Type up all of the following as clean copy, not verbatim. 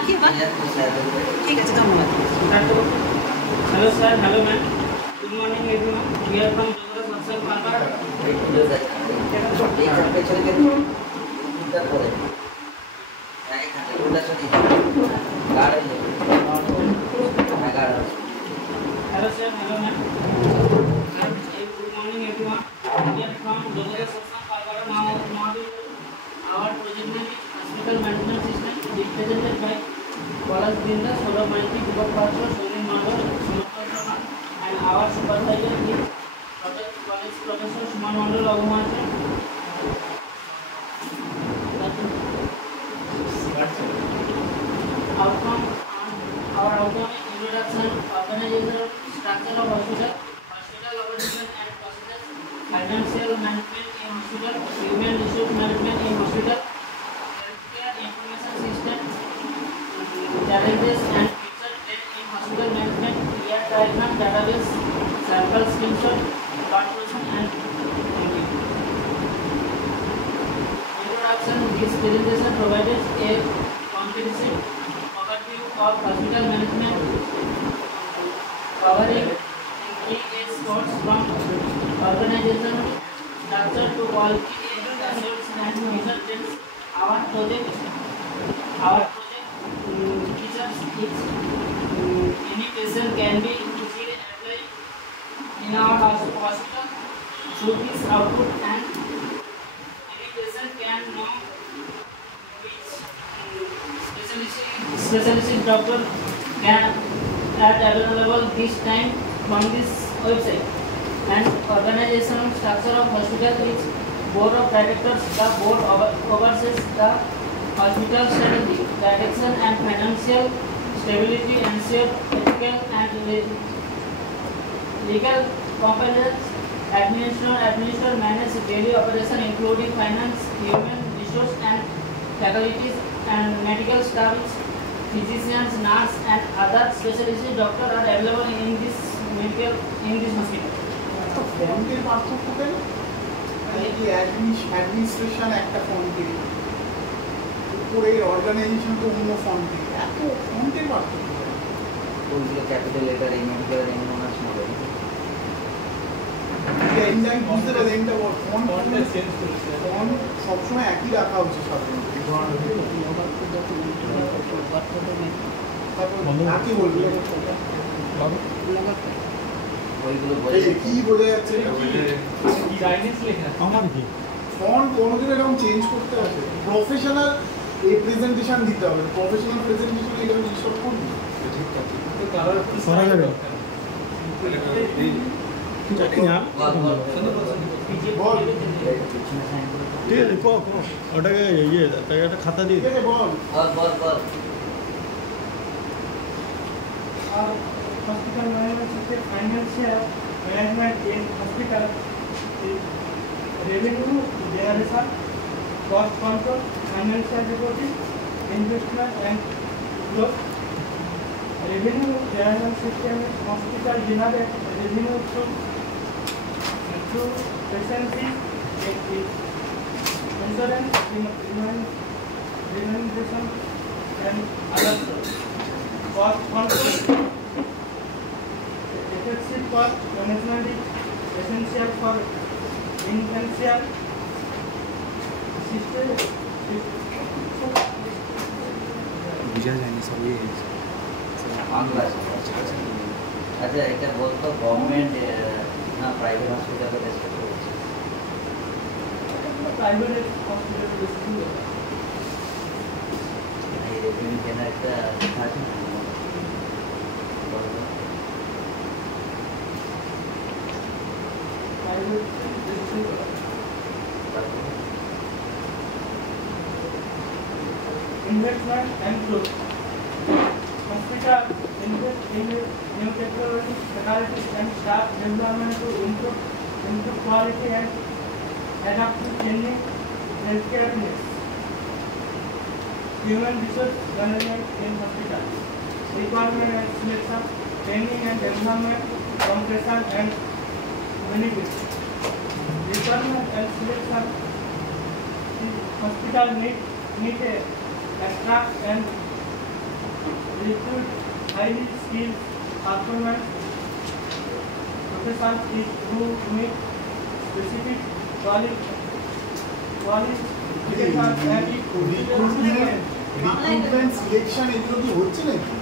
রাখি এবার ঠিক আছে ধন্যবাদ hello sir hello ma'am good morning everyone we are from geography social Parker hello sir hello ma'am good morning everyone we are from geography social Parker module our project name is hospital management system represented by Palas Dinda, Solar Maiti, Deepak Patra, Sunil Mandal, Sumakar Sharma, and our supervisor is College Professor Suman Mandal Agumacha. Outcome introduction, organization, structure of hospital organization and procedures, financial management in hospital, human resource management in hospital, healthcare information system, challenges and future trend in hospital management, care diagram, database, sample screenshot, contribution and introduction. This presentation provides a comprehensive overview of hospital management, covering key codes from organization structure to quality assurance and user trends. Our project features is any patient can be easily applied in our hospital through this output, and any patient can know which specialist doctor can at available this time from this website. And organizational structure of hospital is board of directors. The board oversees the hospital strategy, direction and financial stability, ensure ethical and legal compliance, administer manage daily operation including finance, human resource and faculties and medical staff, physicians, nurse and other specialist doctors are available in this hospital. ফন্টের পার্থক্য কেন? এই administration একটা ফন্টে, উপরে organisation তো অন্য ফন্টে, এত ফন্টের পার্থক্য কেন? ওইগুলো ক্যাপিটাল লেটার এই মেডিকেল এই মনাস মডেল এটা আমি বুঝতে পারি এটা ফন্টটা চেঞ্জ করেছে। ফন্ট সবসময় একই রাখা উচিত সাধারণত। তাকে বলবে কি বোঝা যাচ্ছে আমার কি ফন্ট কোনোদিন এরকম চেঞ্জ করতে হবে? প্রফেশনাল প্রেজেন্টেশন দিতে হবে, প্রফেশনাল প্রেজেন্টেশন এখানে ডিস্টার্ব করবি করা যাবে বল ঠিক আছে ওটাকে ইয়ে তাকে একটা খাতা দিয়ে বল hospital management system, financial management in hospital, revenue generation, cost control, financial reporting, investment and growth. Revenue generation system is hospital generate revenue through patiency, insurance, remuneration and other cost control. Effective cost management is essential for financial system. বুঝা যায়নি সবই বাংলা। আচ্ছা এটা বলতো government না private হসপিটালে respect করছে? Private hospital এই রেভিনিউ কেন একটা লেখা আছে না? investment and growth. Hospital invest in new technology, facilities and staff development to improve quality and adapt to changing healthcare needs. Human resource management in hospital. Requirement and selection, training and development, compression and benefits. Requirement and selection. Hospital need a staff and recruit highly skilled performance professionals who meet specific qualifications and recruitment selection এগুলো কি হচ্ছে নাকি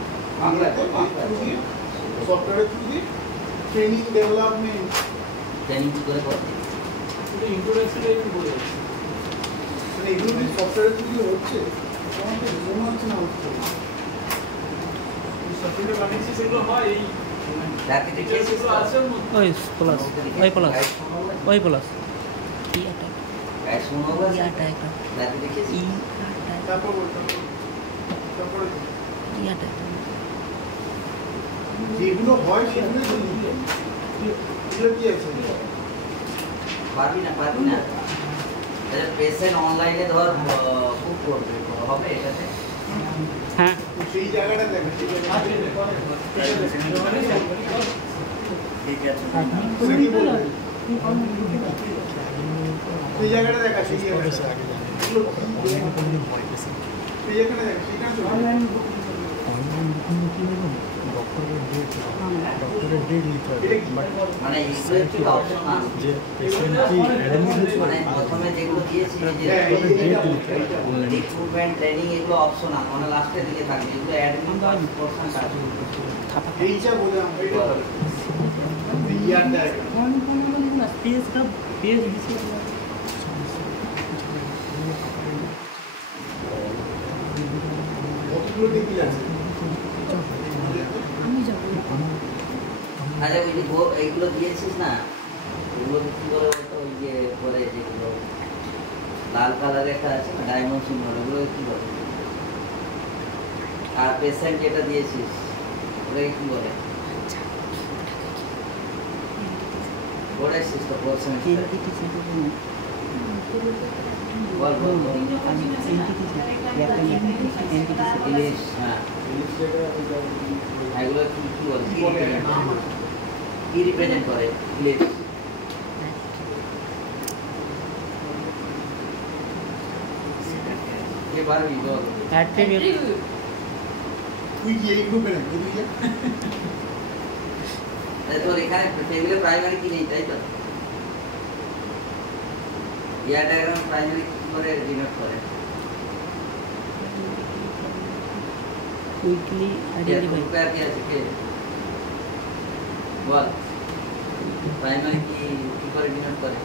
সফটওয়্যারের through দিয়ে training development training করে করতে এটা ইন্ট্রোডাকশনটা একটু বলে দিচ্ছি। মানে এগুলো কি সফটওয়্যারের থ্রু দিয়ে হচ্ছে আমার তো মনে হচ্ছে না হচ্ছে সফটওয়্যার বানিয়েছি সেগুলো হয় এই সার্টিফিকেট যেগুলো আছে ওর মধ্যে। ওই প্লাস ওই প্লাস ওই প্লাস গাইড শুনো বলে ইয়াটা একটা সার্টিফিকেট তারপর তারপরে যেগুলো হয় সেগুলো এগুলো কি আছে পারবি না পেশেন্ট অনলাইনে ধর বুক করবে হবে এটাতে হ্যাঁ তো সেই জায়গাটা দেখো সেই জায়গাটা ঠিক আছে তুমি কি বলবে সেই জায়গাটা দেখা সেই জায়গাটা এগুলো কি সেই জায়গাটা দেখা সেটা online ডক্টরের ডেট লিখতে হবে মানে এগুলো একটু অপশন আছে যে পেশেন্ট কি অ্যাডমিট হয়েছে মানে প্রথমে যেগুলো দিয়েছি যে রিক্রুটমেন্ট ট্রেনিং এগুলো অপশনাল মানে লাস্টের দিকে থাকবে এগুলো অ্যাডমিন পোরশন কাজ এইটা বলে আমরা এটা ইয়ার ডায়াগ্রাম पेज दिसी কতগুলো টেবিল আছে আচ্ছা ওই যে এইগুলো দিয়েছিস না ওগুলো কি করে বলতো ওই যে পরে যেগুলো লাল কালারের একটা আছে না ডায়মন্ড সিম্বল ওগুলো কি বলে আর পেশেন্ট যেটা দিয়েছিস ওটাকে কি বলে পড়েছিস তো পড়ছেন বল বল বল ইংলিশ হ্যাঁ এগুলো কি কি বলে কি রিপ্রেজেন্ট করে ইংলিশ যে পারবি বল एट्रिब्यूट তুই কি এই গ্রুপে নাকি তুই কি তোর এখানে টেবিলে প্রাইমারি কি নেই তাই তো ইয়ার ডায়াগ্রাম প্রাইমারি কি করে ডিনোট করে क्विकली आइडेंटिफाई क्या क्या है বল প্রাইমারি কি করে ডিনোট করে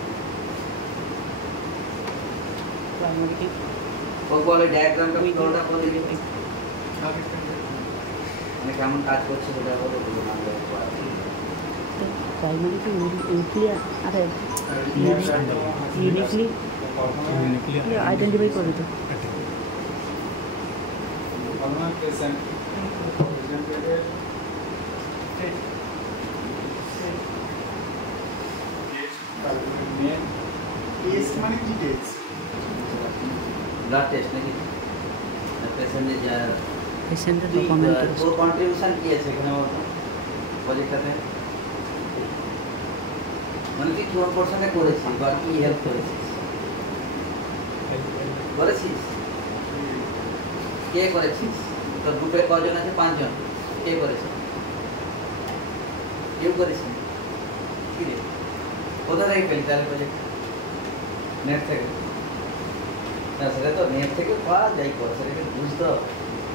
प्राइमरी की ও বলে ডায়াগ্রামটা পুরোটা বলে দিই মানে কেমন কাজ করছে সেটা বলে দিই আমরা तो प्राइमरी की यूनिकली अरे यूनिकली ये आइडेंटिफाई कर दो টেস্ট মানে কি টেস্ট ব্লাড টেস্ট নাকি পেশেন্টের যা पेशेंट डॉक्यूमेंट তোর কন্ট্রিবিউশন কি আছে এখানে বলতো প্রজেক্টটাতে মানে তুই কোন পোরশনে করেছিস বা কি হেল্প করেছিস কে করেছিস তোর গ্রুপে কজন আছে 5 জন কে করেছে কেউ করেছে কি রে কোথা থেকে পেলি তাহলে প্রজেক্ট নেট থেকে না সেটা তো নেট থেকে পাওয়া যায় করে সেটাকে বুঝতে হবে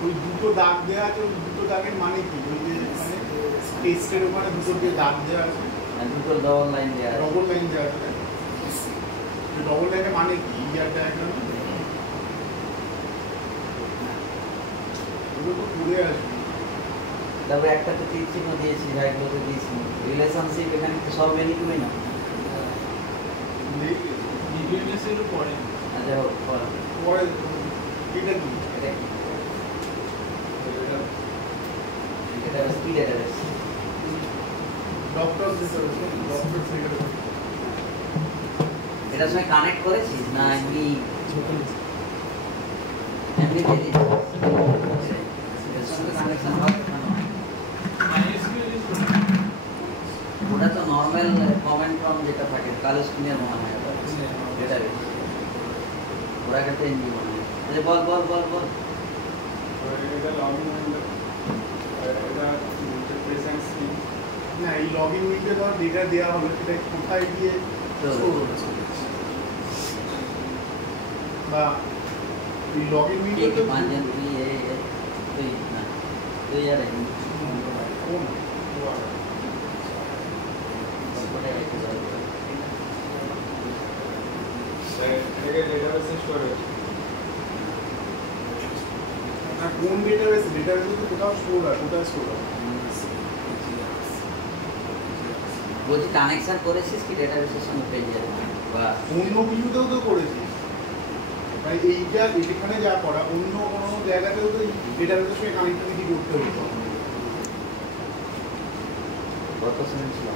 ওই দুটো দাগ দেওয়া আছে ওই দুটো দাগের মানে কি ওই যে মানে টেস্টের ওখানে দুটো দিয়ে দাগ দেওয়া আছে আর দুটো ডবল লাইন দেওয়া আছে ডবল লাইন দেওয়া আছে ডবল লাইনের মানে কি ইয়ার ডায়াগ্রাম ওগুলো তো পুড়ে আসবে তারপরে একটা তো তীর চিহ্ন দিয়েছি যাইগুলোতে দিয়েছি রিলেশনশিপ এখানে তো সব মেনে নিবি না ডিবিএমএস এর পরে আচ্ছা হোক বল পরে এটা কি এটা কি এটা স্পিড অ্যাড্রেস ডক্টর এটার সঙ্গে কানেক্ট করেছিস না এমনি এমনি এটার সঙ্গে কানেকশন হবে না মাইএসকিউএল ইউজ করে ওটা তো নর্মাল কমেন্ট ফর্ম যেটা থাকে কালো স্ক্রিনের মনে হয় এটা ওরা একটা এনজি মনে হয় আচ্ছা বল বল বল বল না এই লগ ইন উইন্ডো ধর ডেটা দেওয়া হলো সেটা কোথায় গিয়ে স্টোর হচ্ছে বা এই লগ ইন উইন্ডো তো পাঁচজন তুই না তুই আর কোন না কোন ডেটাবেসে তো কোথাও স্টোর হয় কোথায় স্টোর হয় বলছি কানেকশন করেছিস কি ডেটাবেসের সঙ্গে পেজে বা অন্য কিছুতেও তো করেছিস মানে এইটা এখানে যা করা অন্য কোনো জায়গাতেও তো ডেটাবেসের সঙ্গে কানেক্টিভিটি করতে হতো কত সেকেন্ড ছিল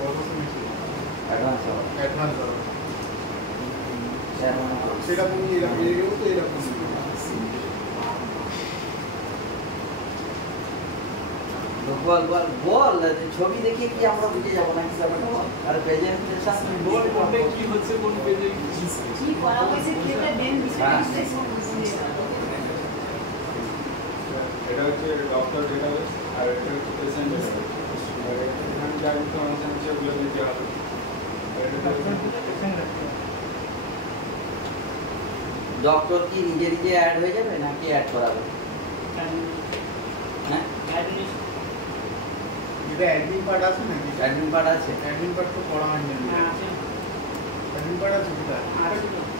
কত সময় ছিল অ্যাডভান্স অ্যাডভান্স সেরকম এরকম তো এরকম বল বল বল ছবি দেখিয়ে কি আমরা বুঝে যাবো না কি ব্যাপারটা বল আর প্রেজেন্টেশন বল কোনটা কি হচ্ছে কোন পেজে কি করা হয়েছে কি এটা দেন দিছে এটা হচ্ছে ডক্টর ডেটাবেস আর এটা হচ্ছে পেশেন্ট ডেটাবেস আর এখানে যা ইনফরমেশন আছে ওগুলো দিতে হবে ডক্টর কি নিজে নিজে অ্যাড হয়ে যাবে নাকি অ্যাড করাবে হ্যাঁ এটা অ্যাডমিন পার্ট আছে নাকি অ্যাডমিন কার্ড আছে অ্যাডমিন পার্ট তো করা হয়নি অ্যাডমিন পার্ট আছে কোথায়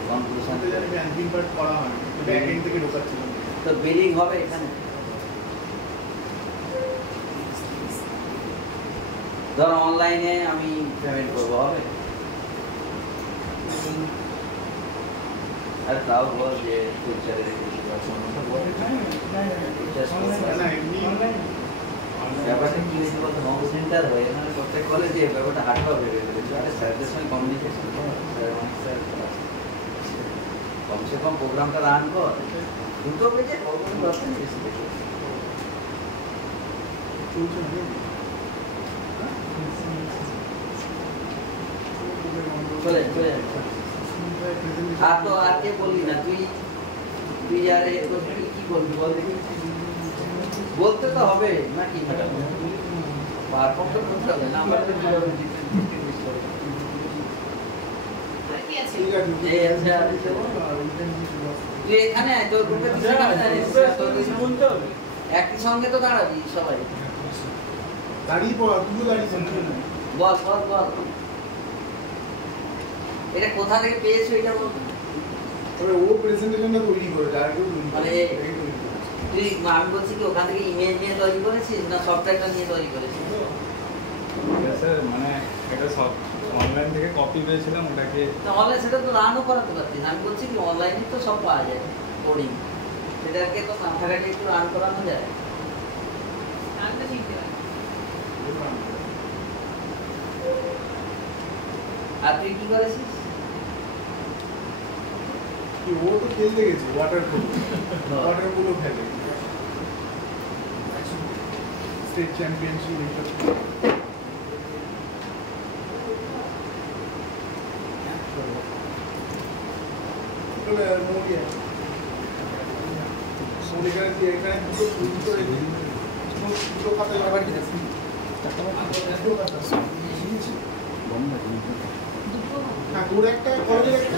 কনক্লুশন আমি জানি অ্যাডমিন পার্ট করা হয়নি ব্যাক এন্ড থেকে ঢোকাচ্ছিল তো বিলিং হবে এখানে ধর অনলাইনে আমি পেমেন্ট করবো হবে আর তাও বল যে ফিউচারে না এমনি ব্যাপারটা কি হয়েছে বলতো হোম সেন্টার হয়ে এখানে প্রত্যেক কলেজে ব্যাপারটা হার্ডওয়ার হয়ে গেছে স্যারদের সঙ্গে কমিউনিকেশন কমসে কম প্রোগ্রামটা রান কর দুটো পেজে কোনো দরকার নেই বেশি দেখে চলছে না চলে চলে আর তো আর কে বললি না তুই তুই আর কি বলবি বল দেখি বলতে তো হবে নাকি পারফর্ম তো করতে হবে নাম্বার তো কিভাবে কি আছে ঠিক আছে এই আছে আর তুই এখানে তোর গ্রুপে একই সঙ্গে তো দাঁড়াবি সবাই দাঁড়িয়ে পড়া তুইও দাঁড়িয়েছেন বল বল বল এটা কোথা থেকে পেয়েছো এটা বল তবে ও প্রেজেন্টেশনটা তৈরি করে আর কেউ তৈরি মানে তুই আমি বলছি কি ওখান থেকে ইমেজ নিয়ে তৈরি করেছিস না সফটওয়্যারটা নিয়ে তৈরি করেছিস স্যার মানে এটা সব অনলাইন থেকে কপি পেয়েছিলাম ওটাকে তাহলে সেটা তো রানও করাতে পারতিস আমি বলছি কি অনলাইনে তো সব পাওয়া যায় কোডিং সেটাকে তো মাথাঘাটে একটু রান করানো যায় রান্না শিখতে হবে আর তুই কি করেছিস কি ও তো খেলতে গেছে ওয়াটার পুলো খেলে স্টেট চ্যাম্পিয়নশিপ এইসব মোরিয়া এখানে দুটো খাতা আবার কি আছে হ্যাঁ তোর একটা কলেজের একটা